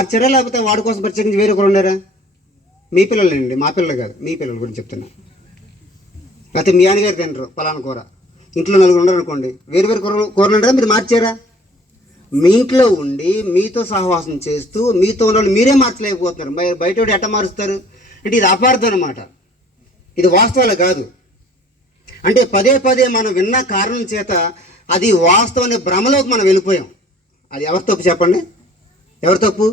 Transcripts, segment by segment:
మార్చారా లేకపోతే వాడి కోసం ప్రత్యేకించి వేరే ఒకరు ఉన్నారా? మీ పిల్లలేండి మా పిల్లలు కాదు మీ పిల్లల గురించి చెప్తున్నా. లేకపోతే మీ ఆయనగారు తినరు పలానా కూర. ఇంట్లో నలుగురు ఉండరు అనుకోండి వేరు వేరు కూరలు కూరలు ఉండరా మీరు మార్చారా? మీ ఇంట్లో ఉండి మీతో సహవాసం చేస్తూ మీతో ఉన్న వాళ్ళు మీరే మార్చలేకపోతున్నారు. బయట ఎట్ట మారుస్తారు? అంటే ఇది అపార్థం అనమాట ఇది వాస్తవాలు కాదు. అంటే పదే పదే మనం విన్న కారణం చేత అది వాస్తవం అనే భ్రమలోకి మనం వెళ్ళిపోయాం. అది ఎవరి తప్పు చెప్పండి? ఎవరి తప్పు?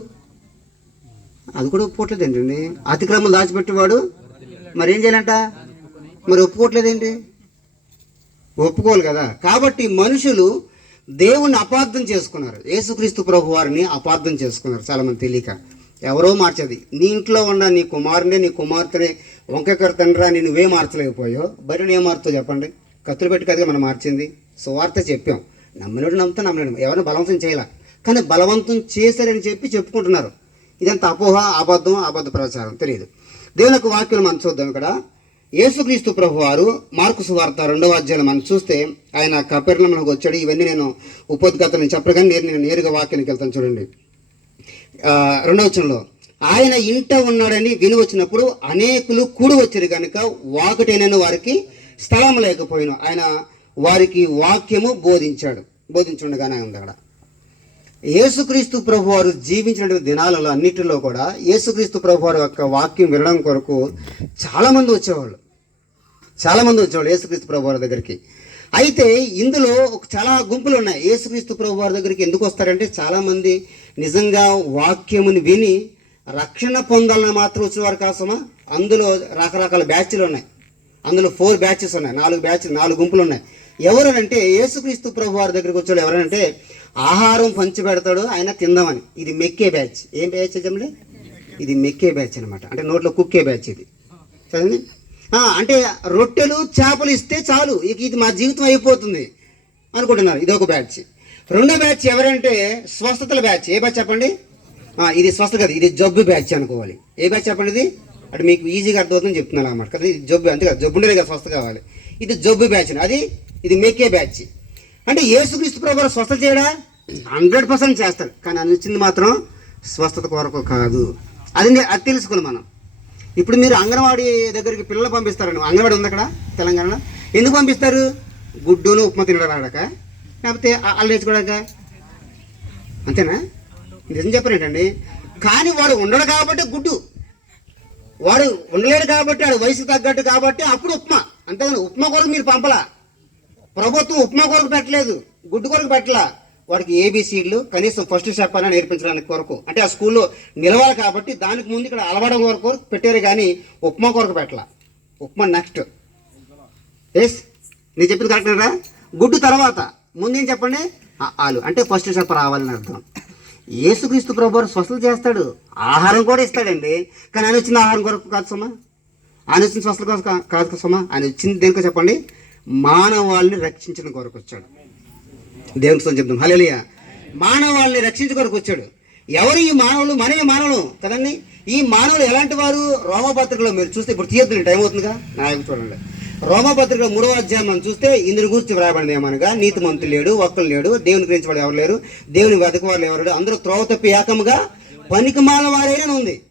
అది కూడా ఒప్పుకోవట్లేదండి అతిక్రమం దాచిపెట్టేవాడు మరి ఏం చేయాలంట? మరి ఒప్పుకోవట్లేదేంటి? ఒప్పుకోవాలి కదా. కాబట్టి మనుషులు దేవుణ్ణి అపార్థం చేసుకున్నారు. యేసుక్రీస్తు ప్రభు వారిని అపార్థం చేసుకున్నారు. చాలామంది తెలియక. ఎవరో మార్చేది. నీ ఇంట్లో ఉన్న నీ కుమారుని నీ కుమార్తెని వంకకర తండ్రా నీ నువ్వే మార్చలేకపోయో బయట ఏం మారుతావు చెప్పండి? కత్తులు పెట్టి కదిగా మనం మార్చింది. సువార్త చెప్పాం. నమ్మినోడు నమ్ముతా నమ్మలేడు. ఎవరిని బలవంతం చేయాల. కానీ బలవంతం చేశారని చెప్పి చెప్పుకుంటున్నారు. ఇదంతా అపోహ అబద్ధం అబద్ధ ప్రచారం తెలియదు దేవుని యొక్క వాక్యం మనం చూద్దాం ఇక్కడ. యేసుక్రీస్తు ప్రభు వారు మార్కు సువార్త రెండవ అధ్యాయం మనం చూస్తే ఆయన కపెర్ణంలోకి వచ్చాడు. ఇవన్నీ నేను ఉపోద్ఘాతం చెప్పగానే నేను నేను నేరుగా వాక్యానికి వెళ్తాను చూడండి. రెండవ వచనంలో ఆయన ఇంట ఉన్నాడని విని వచ్చినప్పుడు అనేకులు కూడి వచ్చారు కనుక వాకటేనని వారికి స్థలం లేకపోయిన. ఆయన వారికి వాక్యము బోధించాడు బోధించుండగానే ఉంది అక్కడ. యేసుక్రీస్తు ప్రభు వారు జీవించినటువంటి దినాలలో అన్నిటిలో కూడా యేసుక్రీస్తు ప్రభు వారి యొక్క వాక్యం వినడం కొరకు చాలామంది వచ్చేవాళ్ళు. చాలామంది వచ్చేవాళ్ళు యేసుక్రీస్తు ప్రభు వారి దగ్గరికి. అయితే ఇందులో ఒక చాలా గుంపులు ఉన్నాయి. యేసుక్రీస్తు ప్రభు వారి దగ్గరికి ఎందుకు వస్తారంటే చాలామంది నిజంగా వాక్యముని విని రక్షణ పొందాలని మాత్రం వచ్చిన వారు అందులో రకరకాల బ్యాచ్లు ఉన్నాయి. అందులో ఫోర్ బ్యాచెస్ ఉన్నాయి. నాలుగు బ్యాచ్లు నాలుగు గుంపులు ఉన్నాయి. ఎవరనంటే యేసుక్రీస్తు ప్రభు వారి దగ్గరికి వచ్చేవాళ్ళు ఎవరంటే ఆహారం పంచి పెడతాడు ఆయన తిందామని. ఇది మెక్కే బ్యాచ్. ఏం బ్యాచ్ చెప్పండి ఇది మెక్కే బ్యాచ్ అనమాట అంటే నోట్లో కుక్కే బ్యాచ్ ఇది. చదివి అంటే రొట్టెలు చేపలు ఇస్తే చాలు. ఇక ఇది మా జీవితం అయిపోతుంది అనుకుంటున్నారు. ఇది ఒక బ్యాచ్. రెండో బ్యాచ్ ఎవరంటే స్వస్థతల బ్యాచ్. ఏ బ్యాచ్ చెప్పండి? ఇది స్వస్థ కదా. ఇది జబ్బు బ్యాచ్ అనుకోవాలి. ఏ బ్యాచ్ చెప్పండి ఇది? అంటే మీకు ఈజీగా అర్థమవుతుందని చెప్తున్నాను అన్నమాట. కదా ఇది జబ్బు అంతే కదా. జబ్బు ఉండేది కదా స్వస్థ కావాలి. ఇది జబ్బు బ్యాచ్. అది ఇది మేకే బ్యాచ్. అంటే యేసుక్రీస్తు ప్రభు స్వస్థ చేయడా? హండ్రెడ్ పర్సెంట్ చేస్తాడు. కానీ అని మాత్రం స్వస్థత కొరకు కాదు. అది అది తెలుసుకుని మనం. ఇప్పుడు మీరు అంగన్వాడీ దగ్గరికి పిల్లలు పంపిస్తారండి. అంగన్వాడీ ఉంది అక్కడ? తెలంగాణలో? ఎందుకు పంపిస్తారు? గుడ్డును ఉప్మా తినడాక లేకపోతే వాళ్ళు నేర్చుకోడాక అంతేనా? నిజం చెప్పరేంటండి కానీ వాడు ఉండడు కాబట్టి గుడ్డు. వాడు ఉండలేడు కాబట్టి వాడు వయసు తగ్గట్టు కాబట్టి అప్పుడు ఉప్మా. అంతేగాని ఉప్మా కొరకు మీరు పంపలా. ప్రభుత్వం ఉప్మా కొరకు పెట్టలేదు. గుడ్డు కొరకు పెట్టలా. వాడికి ఏబిసిడ్లు కనీసం ఫస్ట్ స్టెప్ అయినా నేర్పించడానికి కొరకు. అంటే ఆ స్కూల్లో నిలవాలి కాబట్టి దానికి ముందు ఇక్కడ అలవడం కొరకు పెట్టారు కానీ ఉప్మా కొరకు పెట్టాల. ఉప్మా నెక్స్ట్ ఎస్ నేను చెప్పింది కరెక్టేనా గుడ్డు తర్వాత. ముందేం చెప్పండి? ఆలు. అంటే ఫస్ట్ స్టెప్ రావాలని అర్థం. ఏసుక్రీస్తు ప్రభువారు స్వస్థలు స్వస్థత చేస్తాడు. ఆహారం కూడా ఇస్తాడండి. కానీ ఆయన వచ్చిన ఆహారం కొరకు కాదు సుమా? ఆయన వచ్చిన స్వస్థత కోసం కాదు సుమా? ఆయన వచ్చింది దేనికో చెప్పండి? మానవాళ్ళని రక్షించిన కొరకు వచ్చాడు. దేవునితో చెప్తాం హల్లెలూయా. మానవాళ్ళని రక్షించే కొరకు వచ్చాడు. ఎవరు ఈ మానవులు? మనే మానవులు కదండి. ఈ మానవులు ఎలాంటి వారు? రోమపత్రికలో మీరు చూస్తే ఇప్పుడు తీయద్దు టైం అవుతుందిగా? నాయకు చూడండి. రోమపత్రిక మూడవ అధ్యాయం మనం చూస్తే ఇందుని గురించి వ్రాయబడింది ఏమనగా నీతిమంతులు లేడు ఒక్కరు లేడు దేవుని గురించి వాడు ఎవరు లేరు? దేవుని వెతకవారు ఎవరు లేరు? అందరూ త్రోవ తప్పి ఏకముగా పనికిమాల వారైనా ఉంది.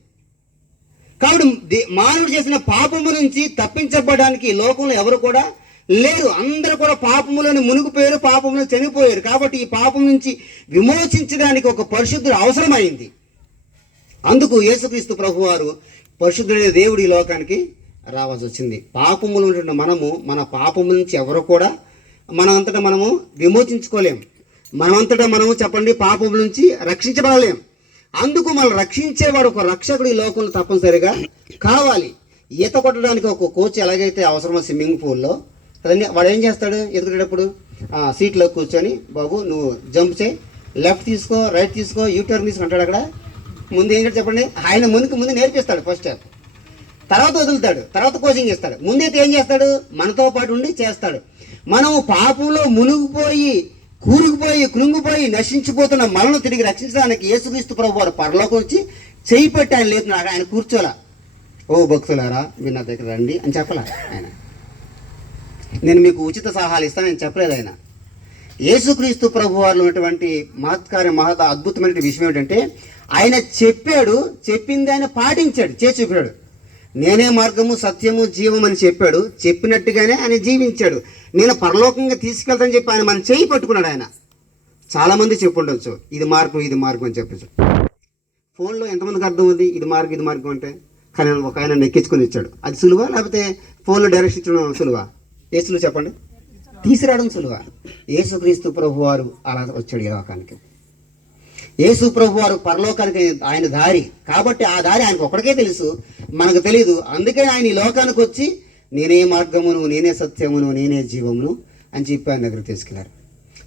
కాబట్టి దే- మానవుడు చేసిన పాపము నుంచి తప్పించబడడానికి ఈ లోకంలో ఎవరు కూడా లేరు అందరూ కూడా పాపములను మునిగిపోయారు పాపములను చనిపోయారు. కాబట్టి ఈ పాపం నుంచి విమోచించడానికి ఒక పరిశుద్ధుడు అవసరమైంది. అందుకు యేసుక్రీస్తు ప్రభు వారు పరిశుద్ధుడైన దేవుడు ఈ లోకానికి రావాల్సి వచ్చింది. పాపములు ఉంటున్న మనము మన పాపముల నుంచి ఎవరు కూడా మనమంతటా మనము విమోచించుకోలేం. మనమంతటా మనము చెప్పండి పాపముల నుంచి రక్షించబడలేం. అందుకు మనం రక్షించేవాడు ఒక రక్షకుడు ఈ లోకంలో తప్పనిసరిగా కావాలి. ఈత కొట్టడానికి ఒక కోచ్ ఎలాగైతే అవసరమో స్విమ్మింగ్ పూల్లో కదండి? వాడు ఏం చేస్తాడు ఎదుగునేటప్పుడు సీట్లో కూర్చొని బాబు నువ్వు జంప్ చేయి. లెఫ్ట్ తీసుకో రైట్ తీసుకో యూటర్న్ తీసుకో అంటాడు అక్కడ. ముందు ఏం చెప్పండి? ఆయన ముందుకు ముందు నేర్పిస్తాడు ఫస్ట్ స్టెప్. తర్వాత వదులుతాడు. తర్వాత కోచింగ్ ఇస్తాడు. ముందైతే ఏం చేస్తాడు? మనతో పాటు ఉండి చేస్తాడు. మనం పాపంలో మునిగిపోయి కూరుకుపోయి కృంగిపోయి నశించిపోతున్న మనల్ని తిరిగి రక్షించడానికి యేసుక్రీస్తు ప్రభు వారు పరలోకి వచ్చి చేయి పెట్టి ఆయన లేపుతున్నాడు ఆయన కూర్చోలా. ఓ భక్తులారా మీరు నా దగ్గర రండి అని చెప్పాల ఆయన. నేను మీకు ఉచిత సలహాలు ఇస్తాను నేను చెప్పలేదు ఆయన. యేసుక్రీస్తు ప్రభు వారిలో ఉన్నటువంటి మహత్కార్య మహత అద్భుతమైన విషయం ఏంటంటే ఆయన చెప్పాడు చెప్పింది ఆయన పాటించాడు చేసి చూపాడు నేనే మార్గము సత్యము జీవం అని చెప్పాడు. చెప్పినట్టుగానే ఆయన జీవించాడు. నేను పరలోకంగా తీసుకెళ్తానని చెప్పి ఆయన మన చేయి పట్టుకున్నాడు ఆయన. చాలామంది చెప్పుండొచ్చు ఇది మార్గం ఇది మార్గం అని చెప్పచ్చు. ఫోన్లో ఎంతమందికి అర్థం ఉంది ఇది మార్గం ఇది మార్గం అంటే? కానీ ఒక ఆయన ఎక్కించుకొని ఇచ్చాడు అది సులువా? లేకపోతే ఫోన్లో డైరెక్ట్ ఇచ్చడం సులువా? ఏ చెప్పండి? తీసుకురావడం సులువా. యేసుక్రీస్తు ప్రభు వారు అలా వచ్చాడు ఈ లోకానికి. యేసు ప్రభు వారు పరలోకానికి ఆయన దారి. కాబట్టి ఆ దారి ఆయనకు ఒక్కడికే తెలుసు. మనకు తెలియదు అందుకే ఆయన ఈ లోకానికి వచ్చి నేనే మార్గమును నేనే సత్యమును నేనే జీవమును అని చెప్పి ఆయన దగ్గర తీసుకెళ్ళారు.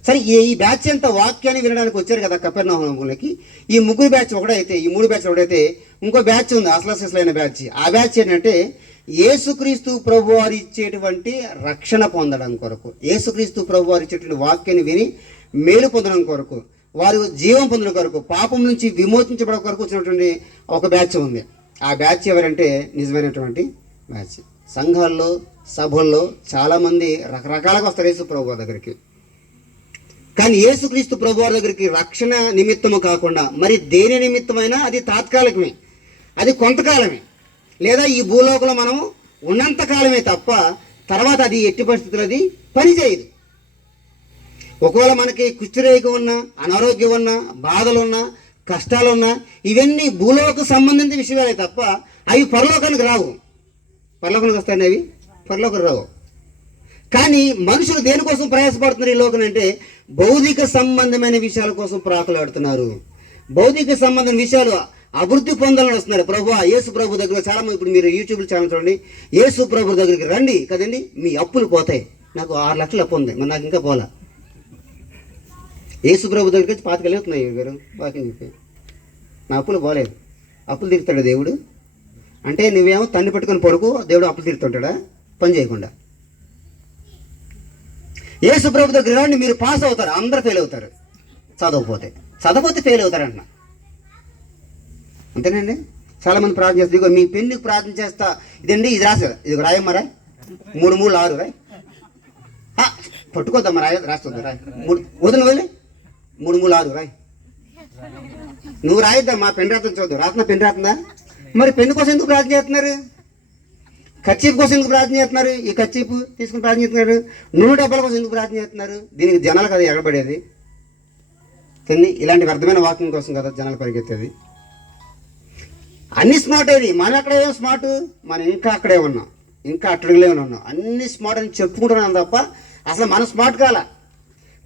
సరే ఈ ఈ బ్యాచ్ అంతా వాక్యాన్ని వినడానికి వచ్చారు కదా కపెర్నహోములకి. ఈ ముగ్గురు బ్యాచ్ ఒకటైతే ఈ మూడు బ్యాచ్ ఒకటైతే ఇంకో బ్యాచ్ ఉంది అసలు అసలైన బ్యాచ్. ఆ బ్యాచ్ ఏంటంటే ఏసుక్రీస్తు ప్రభు వారు ఇచ్చేటువంటి రక్షణ పొందడం కొరకు ఏసుక్రీస్తు ప్రభు వారు ఇచ్చేటువంటి వాక్యాన్ని విని మేలు పొందడం కొరకు వారు జీవం పొందడం కొరకు పాపం నుంచి విమోచించబడ కొరకు వచ్చినటువంటి ఒక బ్యాచ్ ఉంది. ఆ బ్యాచ్ ఎవరంటే నిజమైనటువంటి బ్యాచ్. సంఘాల్లో సభల్లో చాలామంది రకరకాలుగా వస్తారు యేసు ప్రభు వారి దగ్గరికి. కానీ యేసుక్రీస్తు ప్రభు వారి దగ్గరికి రక్షణ నిమిత్తము కాకుండా మరి దేని నిమిత్తమైనా అది తాత్కాలికమే. అది కొంతకాలమే. లేదా ఈ భూలోకంలో మనం ఉన్నంత కాలమే తప్ప తర్వాత అది ఎట్టి పరిస్థితుల్లో అది పనిచేయదు ఒకవేళ మనకి కుష్ఠరేఖ ఉన్నా అనారోగ్యం ఉన్నా బాధలు ఉన్నా ఇవన్నీ భూలోక సంబంధించిన విషయాలే తప్ప అవి పరలోకానికి రావు. పరలోకానికి వస్తాయి అవి? పరలోకం రావు. కానీ మనుషులు దేనికోసం ప్రయాసపడుతున్నారు ఈ లోకం అంటే భౌతిక సంబంధమైన విషయాల కోసం ప్రాకులాడుతున్నారు. భౌతిక సంబంధమైన విషయాలు అభివృద్ధి పొందాలని వస్తున్నారు. ప్రభు యేసు ప్రభు దగ్గర చాలా మంది ఇప్పుడు మీరు యూట్యూబ్ ఛానల్ చూడండి. యేసు ప్రభు దగ్గరికి రండి. కదండి? మీ అప్పులు పోతాయి. నాకు ఆరు లక్షలు అప్పు ఉంది. మరి నాకు ఇంకా పోలా? యేసు ప్రభు దగ్గరికి వచ్చి పాతికి మీరు గారు చెప్పి నా అప్పులు పోలేదు. అప్పులు తీరుతాడు దేవుడు? అంటే నువ్వేమో తండ్రి పట్టుకొని పడుకు దేవుడు అప్పులు తీరుతుంటాడా? పని చేయకుండా. యేసు ప్రభు దగ్గర రండి. మీరు పాస్ అవుతారు. అందరు ఫెయిల్ అవుతారు. చదవకపోతే. చదవకపోతే ఫెయిల్ అవుతారు అంతేనండి? చాలా మంది ప్రార్థన చేస్తారు. ఇదిగో మీ పెన్నుకి ప్రార్థన చేస్తా. ఇదండి ఇది రాశారు. ఇది రాయమ్మరా మూడు మూడు ఆరు రాయ్. పట్టుకోద్దాం రాయ రాస్తుంది రాయ్. మూడు వదిన వదిలే. మూడు మూడు ఆరు రాయ్. నువ్వు రాయిద్దమ్మా పెన్ రాత్రం చూద్దాం రాత్న పెన్ రాత్నా మరి పెన్ను కోసం ఎందుకు ప్రార్థన చేస్తున్నారు? ఖర్చీపు కోసం ఎందుకు ప్రార్థన చేస్తున్నారు? ఈ ఖర్చీపు తీసుకుని ప్రార్థన చేస్తున్నారు. నూనె డబ్బాల కోసం ఎందుకు ప్రార్థన చేస్తున్నారు? దీనికి జనాలు కదా ఎగబడేది కానీ ఇలాంటి వ్యర్థమైన వాకింగ్ కోసం కదా జనాలు పరిగెత్తేది. అన్ని స్మార్ట్ ఏది? మనం అక్కడేమో ఏం స్మార్ట్. మనం ఇంకా అక్కడే ఉన్నాం. ఇంకా అట్టడిలో ఉన్నాం. అన్ని స్మార్ట్ అని చెప్పుకుంటున్నాం తప్ప అసలు మనం స్మార్ట్ కాల?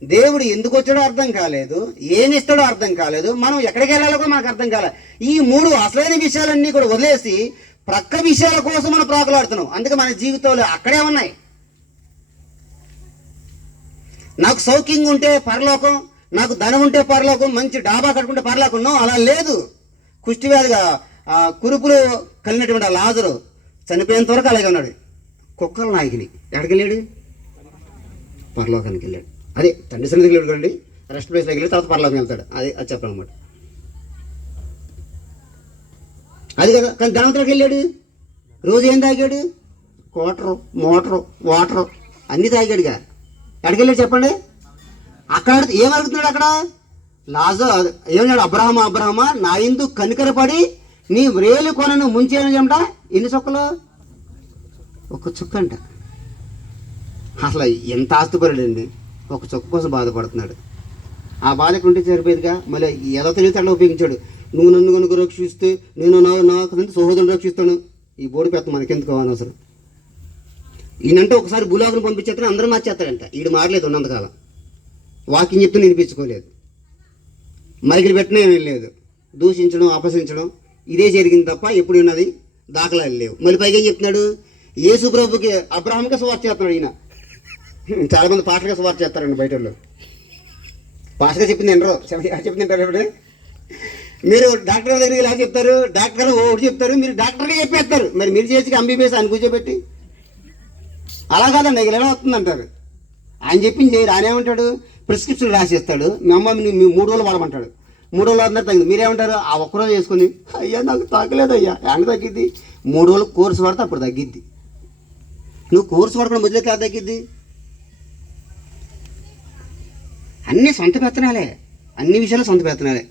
దేవుడు ఎందుకు వచ్చాడో అర్థం కాలేదు. ఏమి ఇస్తాడో అర్థం కాలేదు. మనం ఎక్కడికి వెళ్ళాలో కూడా మనకు అర్థం కాలేదు ఈ మూడు అసలైన విషయాలన్నీ కూడా వదిలేసి ప్రక్క విషయాల కోసం మనం ప్రాకులాడుతున్నాం. అందుకే మన జీవితంలో అక్కడే ఉన్నాయి. నాకు సౌఖ్యంగా ఉంటే పరలోకం నాకు ధనం ఉంటే పరలోకం మంచి డాబా కట్టుకుంటే పరలోకం. అలా లేదు. కుష్టి వ్యాధిగా ఆ కురుపులు కలిగినటువంటి ఆ లాజరు చనిపోయేంత వరకు అలాగే ఉన్నాడు. కుక్కల నాయకుని. ఎక్కడికి వెళ్ళాడు పరలోకానికి వెళ్ళాడు. అదే తండ్రి సన్నిధికి వెళ్ళాడు రెస్ట్ ప్లేస్లోకి వెళ్ళి తర్వాత పరలోకం వెళ్తాడు. అది అది చెప్పాలన్నమాట. అది కదా. కానీ ధనవంతుడికి వెళ్ళాడు. రోజు ఏం తాగాడు? కోటరు మోటరు వాటరు అన్నీ తాగాడుగా. ఎక్కడికి వెళ్ళాడు చెప్పండి? అక్కడ ఏం అడుగుతున్నాడు అక్కడ? లాజో ఏమన్నాడు? అబ్రహమా అబ్రహమా నా ఇందు కనికరపడి నీ రేలు కొనను ముంచేను చెమట ఎన్ని చుక్కలు? ఒక చుక్క అంట అసలు ఎంత ఆస్తిపరుడండి. ఒక చుక్క కోసం బాధపడుతున్నాడు. ఆ బాధకు ఉంటే సరిపోయేదిగా? మళ్ళీ ఏదో తెలివితేటలో ఉపయోగించాడు? నువ్వు నన్ను కనుక రక్షిస్తే నేను నా నాకు సహోదరుని రక్షిస్తాను. ఈ బోడి పెద్ద మనకెందుకు అనవసరం ఈయనంటే ఒకసారి భూలోకం పంపించేస్తే అందరూ మార్చేస్తాడంట. ఈడు మారలేదు ఉన్నంతకాలం. వాకింగ్ చెప్తే వినిపించుకోలేదు మైకిలు పెట్టినా ఏమీ లేదు. దూషించడం అపహసించడం ఇదే జరిగింది తప్ప ఎప్పుడు ఉన్నది దాఖలాలు లేవు. మళ్ళీ పైగా ఏం చెప్తున్నాడు? యేసు ప్రభుకి అబ్రాహంకే సువార్త చేస్తున్నాడు ఈయన. చాలా మంది పాటగా సువార్త చేస్తారండి బయట వాళ్ళు పాస్టర్గా చెప్పింది ఎండరు చెప్పింది ఎంటారు ఇప్పుడు మీరు డాక్టర్ దగ్గరికి ఎలా చెప్తారు? డాక్టర్ ఒకటి చెప్తారు. మీరు డాక్టర్గా చెప్పేస్తారు. మరి మీరు చేసి అంబీబీఎస్ అని కూర్చోబెట్టి. అలా కాదండి ఇలా వస్తుంది అంటారు ఆయన చెప్పింది చేయరు. ఆయన ఏమంటాడు? ప్రిస్క్రిప్షన్ రాసిస్తాడు. మీ అమ్మ మీ మూడు రోజులు వాడమంటాడు. మూడు రోజులు అందరూ తగ్గింది మీరేమంటారు? ఆ ఒక్కరోజు వేసుకుని అయ్యా నాకు తగ్గలేదు అయ్యా. ఎండ తగ్గిద్ది? మూడు రోజులు కోర్సు పడితే అప్పుడు తగ్గిద్ది. నువ్వు కోర్సు పడకుండా మొదలు కాదు తగ్గిద్ది? అన్నీ సొంత పెత్తనాలే. అన్ని విషయాలు సొంత పెత్తనాలే.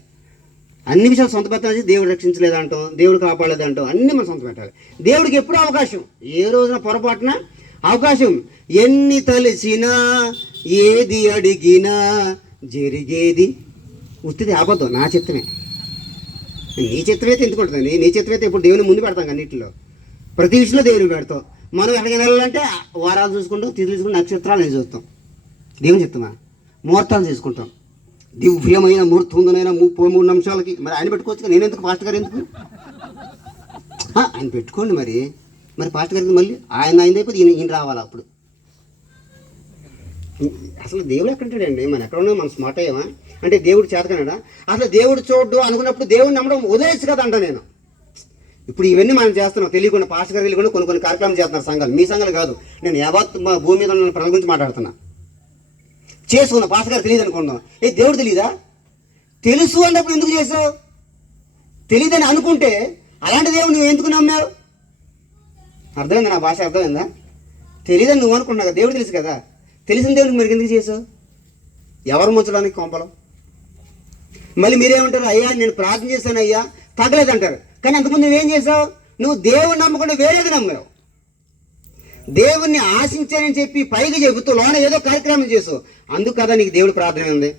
అన్ని విషయాలు సొంత పెట్టాలి దేవుడు రక్షించలేదంటాం దేవుడు కాపాడలేదంటాం అన్నీ మనం సొంత పెట్టాలి దేవుడికి ఎప్పుడు అవకాశం? ఏ రోజున పొరపాటున? అవకాశం? ఎన్ని తలిసినా ఏది అడిగినా జరిగేది ఉత్తిది అబద్ధం నా చిత్తమే. నీ చిత్తమైతే ఎందుకు ఉంటుంది? నీ- చిత్తమైతే ఇప్పుడు దేవుని ముందు పెడతాం అన్నింటిలో ప్రతి విషయంలో దేవుని పెడతాం. మనం ఎక్కడికి వెళ్ళాలంటే వారాలు చూసుకుంటాం తిథులు చూసుకుంటాం నక్షత్రాలు నేను చూస్తాం. దేవుని చెప్తామా ముహూర్తాలు చేసుకుంటాం. దివ్యమైన ముహూర్తందనైనా ముప్పై మూడు నిమిషాలకి మరి ఆయన పెట్టుకోవచ్చు నేను ఎందుకు పాస్టర్ గారు ఎందుకు? ఆయన పెట్టుకోండి మరి. మరి పాస్టర్ గారికి మళ్ళీ? ఆయన ఆయన అయిపోతే ఈయన ఈయన రావాలా అప్పుడు. అసలు దేవుడు ఎక్కడుంటాడండి? మనం ఎక్కడ ఉన్నా మనం స్మార్ట్ అయ్యామా అంటే దేవుడు చేతకన్నాడా అసలు దేవుడు చూడ్డు అనుకున్నప్పుడు దేవుడు నమ్మడం వదిలేచ్చు కదా అంట నేను. ఇప్పుడు ఇవన్నీ మనం చేస్తున్నాం. తెలియకుండా పాస్టర్ గారు తెలియకుండా కొన్ని కొన్ని కార్యక్రమాలు చేస్తున్నారు సంఘాలు. మీ సంఘాలు కాదు. నేను యావత్ మా భూమి మీద ఉన్న ప్రజల గురించి మాట్లాడుతున్నా. చేసుకున్నా పాస్టర్ గారు తెలియదు అనుకుందాం ఏ దేవుడు తెలీదా? తెలుసు అన్నప్పుడు ఎందుకు చేసావు తెలియదని అనుకుంటే అలాంటి దేవుడు నువ్వు ఎందుకు నమ్మావు? అర్థమైందా నా భాష? అర్థమైందా? తెలియదని నువ్వు అనుకున్నావు దేవుడు తెలుసు కదా. తెలిసిన దేవుడికి మరి ఎందుకు చేసావు ఎవరు ముంచడానికి కొంపలు? మళ్ళీ మీరేమంటారు? అయ్యా నేను ప్రార్థన చేశాను అయ్యా తగ్గలేదంటారు. కానీ అంతకుముందు నువ్వేం చేసావు నువ్వు దేవుని నమ్మకుండా వేరేది నమ్మావు. దేవుణ్ణి ఆశించానని చెప్పి పైకి చెబుతూ లోన ఏదో కార్యక్రమం చేసావు అందుకు కదా నీకు దేవుడు ప్రార్థన ఉంది.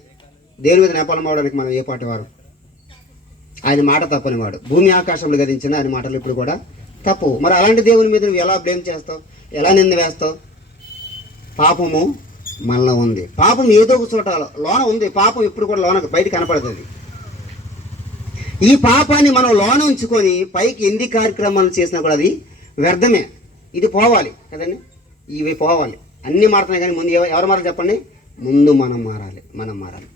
దేవుని మీద నేపాలం అవడానికి మనం ఏ పాటి వారు ఆయన మాట తప్పనివాడు. భూమి ఆకాశంలో గదించిన ఆయన మాటలు ఇప్పుడు కూడా తప్పు. మరి అలాంటి దేవుని మీద నువ్వు ఎలా బ్లేమ్ చేస్తావు? ఎలా నింద వేస్తావు? పాపము మనలో ఉంది. పాపం ఏదో ఒక చోట లోన ఉంది. పాపం ఇప్పుడు కూడా లోన బయట కనపడుతుంది. ఈ పాపాన్ని మనం లోన ఉంచుకొని పైకి ఎన్ని కార్యక్రమాలు చేసినా కూడా అది వ్యర్థమే. ఇది పోవాలి కదండి? ఇవి పోవాలి. అన్నీ మారుతున్నాయి కానీ ముందు ఎవరు మారాలి చెప్పండి? ముందు మనం మారాలి. మనం మారాలి.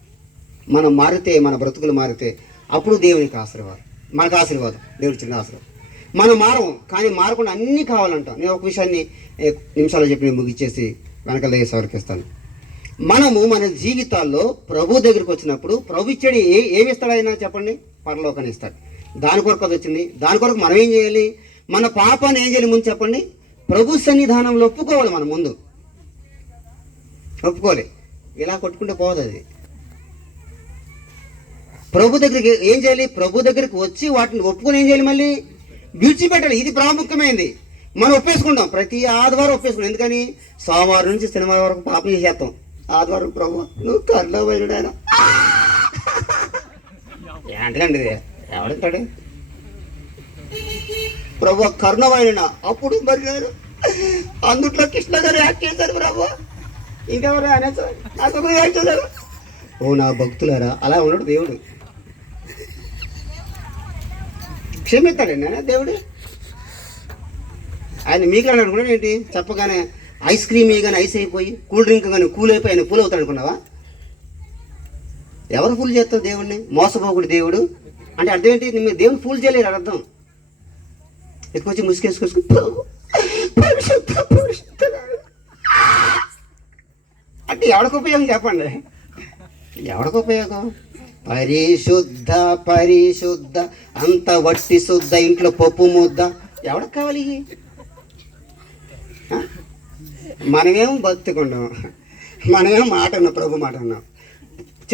మనం మారితే మన బ్రతుకులు మారితే అప్పుడు దేవునికి ఆశీర్వాదం. మనకు ఆశీర్వాదం. దేవుడి చిన్న ఆశీర్వాదం. మనం మారం కానీ మారకుండా అన్నీ కావాలంటాం. నేను ఒక విషయాన్ని నిమిషాలు చెప్పి ముగించేసి ముగిచ్చేసి వెనకాల దగ్గర ఇస్తాను మనము మన జీవితాల్లో ప్రభు దగ్గరికి వచ్చినప్పుడు ప్రభు ఇచ్చాడు ఏ ఏమి ఇస్తాడు అయినా చెప్పండి? పరలోకాన్ని ఇస్తాడు. దాని కొరకు అది వచ్చింది. దాని కొరకు మనం ఏం చేయాలి? మన పాపాన్ని ఏం చేయాలి ముందు చెప్పండి? ప్రభు సన్నిధానంలో ఒప్పుకోవాలి మనం ముందు. ఒప్పుకోవాలి. ఇలా కొట్టుకుంటే పోదు అది. ప్రభు దగ్గరికి ఏం చేయాలి? ప్రభు దగ్గరికి వచ్చి వాటిని ఒప్పుకొని ఏం చేయాలి మళ్ళీ? విడిచిపెట్టాలి. ఇది ప్రాముఖ్యమైనది మనం ఒప్పేసుకుంటాం. ప్రతి ఆదివారం ఒప్పేసుకుంటాం. ఎందుకని? సోమవారం నుంచి శనివారం వరకు పాపం చేసేస్తాం. ఆదివారం ప్రభు నువ్వు కర్లో పోయినాడు ఏంటండి ఇది? ఎవడంటాడు ప్రభు కర్ణమైన అప్పుడు మరి గారు అందుట్లో కృష్ణ గారు యాక్ట్ చేశారు ప్రభు. ఇంకెవరు అనేసారు నాకు యాక్ట్ చేశారు. ఓ నా భక్తులారా అలా ఉన్నాడు దేవుడు. క్షమిస్తాడండి నాయన దేవుడు. ఆయన మీకు అనుకున్నాడు ఏంటి? చెప్పగానే ఐస్ క్రీమ్ కానీ ఐస్ అయిపోయి కూల్ డ్రింక్ కానీ కూల్ అయిపోయి ఆయన కూల్ అవుతాడు అనుకున్నావా? ఎవరు పూలు చేస్తారు దేవుడిని మోసపోకుడు దేవుడు. అంటే అర్థం ఏంటి? మీరు దేవుని పూలు చేయలేరు అర్థం. ఎక్కువచ్చి ముసుకేసుకొచ్చుకుని అంటే ఎవరికి ఉపయోగం చెప్పండి. ఎవరికి ఉపయోగం? పరిశుద్ధ పరిశుద్ధ అంత వట్టి శుద్ధ ఇంట్లో పప్పు ముద్ద. ఎవరికి కావాలి? మనమేం బతుకుండాం మనమేం మాట ఉన్నాం ప్రభు మాట ఉన్నాం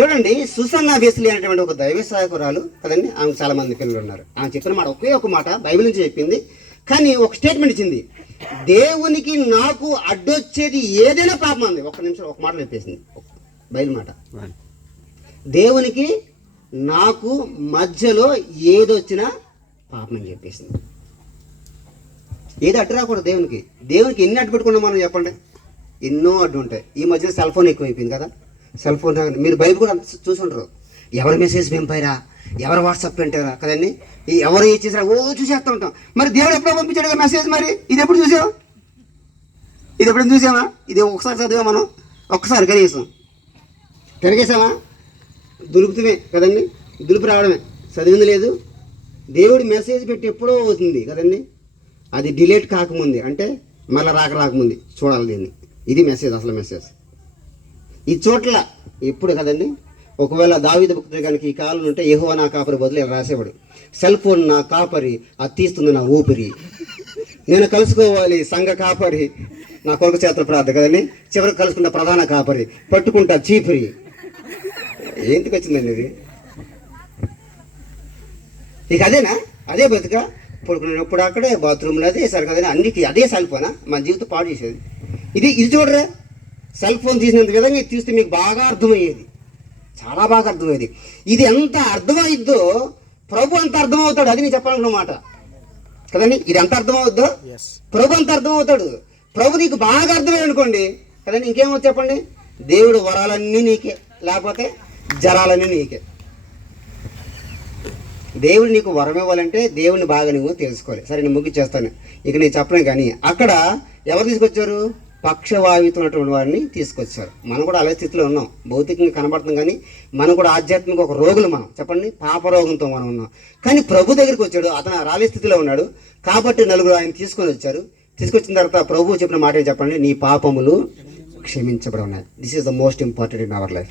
చూడండి సుసన్న బేస్లీ అనేటువంటి ఒక దైవ సహాయకురాలు కదండి? ఆమె చాలా మంది పిల్లలు ఉన్నారు. ఆమె చెప్పిన మాట ఒకే ఒక మాట బైబిల్ నుంచి చెప్పింది. కానీ ఒక స్టేట్మెంట్ ఇచ్చింది. దేవునికి నాకు అడ్డొచ్చేది ఏదైనా పాపం అంది. ఒక నిమిషం ఒక మాట చెప్పేసింది. బయలు మాట. దేవునికి నాకు మధ్యలో ఏదొచ్చినా పాపం అని చెప్పేసింది. ఏది అడ్డు రాకూడదు దేవునికి. దేవునికి ఎన్ని అడ్డు పెట్టుకున్నాం మనం చెప్పండి. ఎన్నో అడ్డు ఉంటాయి. ఈ మధ్యన సెల్ ఫోన్ ఎక్కువైపోయింది కదా. సెల్ ఫోన్ రాగానే- మీరు బైబిల్ కూడా చూసుంటారు. ఎవరి మెసేజ్ పంపారా ఎవరు వాట్సాప్ పెట్టారా? కదండి. ఎవరు ఏ చేసారా ఓ చూసేస్తూ ఉంటాం. మరి దేవుడు ఎప్పుడో పంపించాడు కదా మెసేజ్ మరి? ఇది ఎప్పుడు చూసావు? ఇది ఎప్పుడు చూసామా ఇది ఒకసారి చదివా మనం. ఒక్కసారి కనీసం. తిరిగేసామా దులుపుతమే కదండి. దులుపు రావడమే. చదివింది లేదు. దేవుడు మెసేజ్ పెట్టి ఎప్పుడో అవుతుంది కదండి. అది డిలేట్ కాకముంది అంటే మళ్ళీ రాక రాకముంది చూడాలి దీన్ని. ఇది మెసేజ్ అసలు మెసేజ్ ఈ చోట్ల ఎప్పుడు కదండి? ఒకవేళ దావిద భక్తుడు కనుక ఈ కాలం ఉంటే ఏహో నా కాపరి బదులు ఇలా రాసేవాడు. సెల్ ఫోన్ నా కాపరి అది తీస్తుంది నా ఊపిరి. నేను కలుసుకోవాలి సంఘ కాపరి. నా కొరకు చేతుల ప్రార్థన కదండి? చివరికి కలుసుకున్న ప్రధాన కాపరి. పట్టుకుంటా చీపురి. ఏంటికి వచ్చిందండి ఇది? ఇక అదేనా? అదే బతుక పడుకునేటప్పుడు అక్కడే బాత్రూమ్లో అదే సరికదని అన్నికి అదే సాగిపోనా మా జీవితం పాడు చేసేది. ఇది ఇది చూడరా? సెల్ ఫోన్ తీసినంత విధంగా ఇది తీస్తే మీకు బాగా అర్థమయ్యేది. చాలా బాగా అర్థమయ్యేది. ఇది ఎంత అర్థమైద్దో ప్రభు అంత అర్థమవుతాడు. అది నేను చెప్పాలనుకున్న మాట. కదండి? ఇది ఎంత అర్థమవుద్దో? ప్రభు అంత అర్థమవుతాడు. ప్రభు నీకు బాగా అర్థమయ్యాడు అనుకోండి. కదండి? ఇంకేమో చెప్పండి? దేవుడు వరాలన్నీ నీకే. లేకపోతే జరాలన్నీ నీకే. దేవుడు నీకు వరం ఇవ్వాలంటే దేవుడిని బాగా నువ్వు తెలుసుకోవాలి. సరే నేను ముగించేస్తాను ఇక నేను చెప్పలేను కానీ అక్కడ ఎవరు తీసుకొచ్చారు? పక్షవాయువుతో ఉన్నటువంటి వారిని తీసుకొచ్చారు. మనం కూడా అలా స్థితిలో ఉన్నాం. భౌతికంగా కనబడుతుంది కానీ మనం కూడా ఆధ్యాత్మిక ఒక రోగులు మనం. చెప్పండి? పాప రోగంతో మనం ఉన్నాం. కానీ ప్రభు దగ్గరికి వచ్చాడు. అతను రాలే స్థితిలో ఉన్నాడు. కాబట్టి నలుగురు ఆయన తీసుకొని వచ్చారు. తీసుకొచ్చిన తర్వాత ప్రభు చెప్పిన మాట ఏం చెప్పండి? నీ పాపములు క్షమించబడి ఉన్నాయి. This is the most important in our life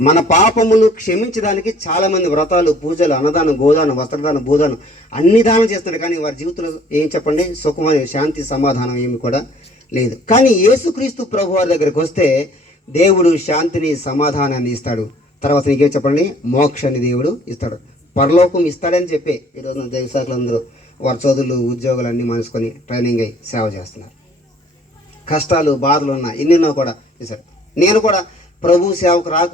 మన పాపమును క్షమించడానికి చాలామంది వ్రతాలు పూజలు అన్నదానం గోదానం వస్త్రదానం భూదానం అన్ని దానం చేస్తున్నారు. కానీ వారి జీవితంలో ఏం చెప్పండి? సుఖమైన శాంతి సమాధానం ఏమి కూడా లేదు. కానీ యేసుక్రీస్తు ప్రభు వారి దగ్గరికి వస్తే దేవుడు శాంతిని సమాధానాన్ని ఇస్తాడు. తర్వాత నీకేం చెప్పండి? మోక్షాన్ని దేవుడు ఇస్తాడు. పరలోకం ఇస్తాడని చెప్పే ఈరోజు దేవశాఖలు అందరూ వారి చదువులు ఉద్యోగాలు అన్నీ మనసుకొని ట్రైనింగ్ అయ్యి సేవ చేస్తున్నారు. కష్టాలు బాధలు ఉన్నా ఎన్నెన్నో కూడా చేశారు. నేను కూడా ప్రభు సేవకు రాక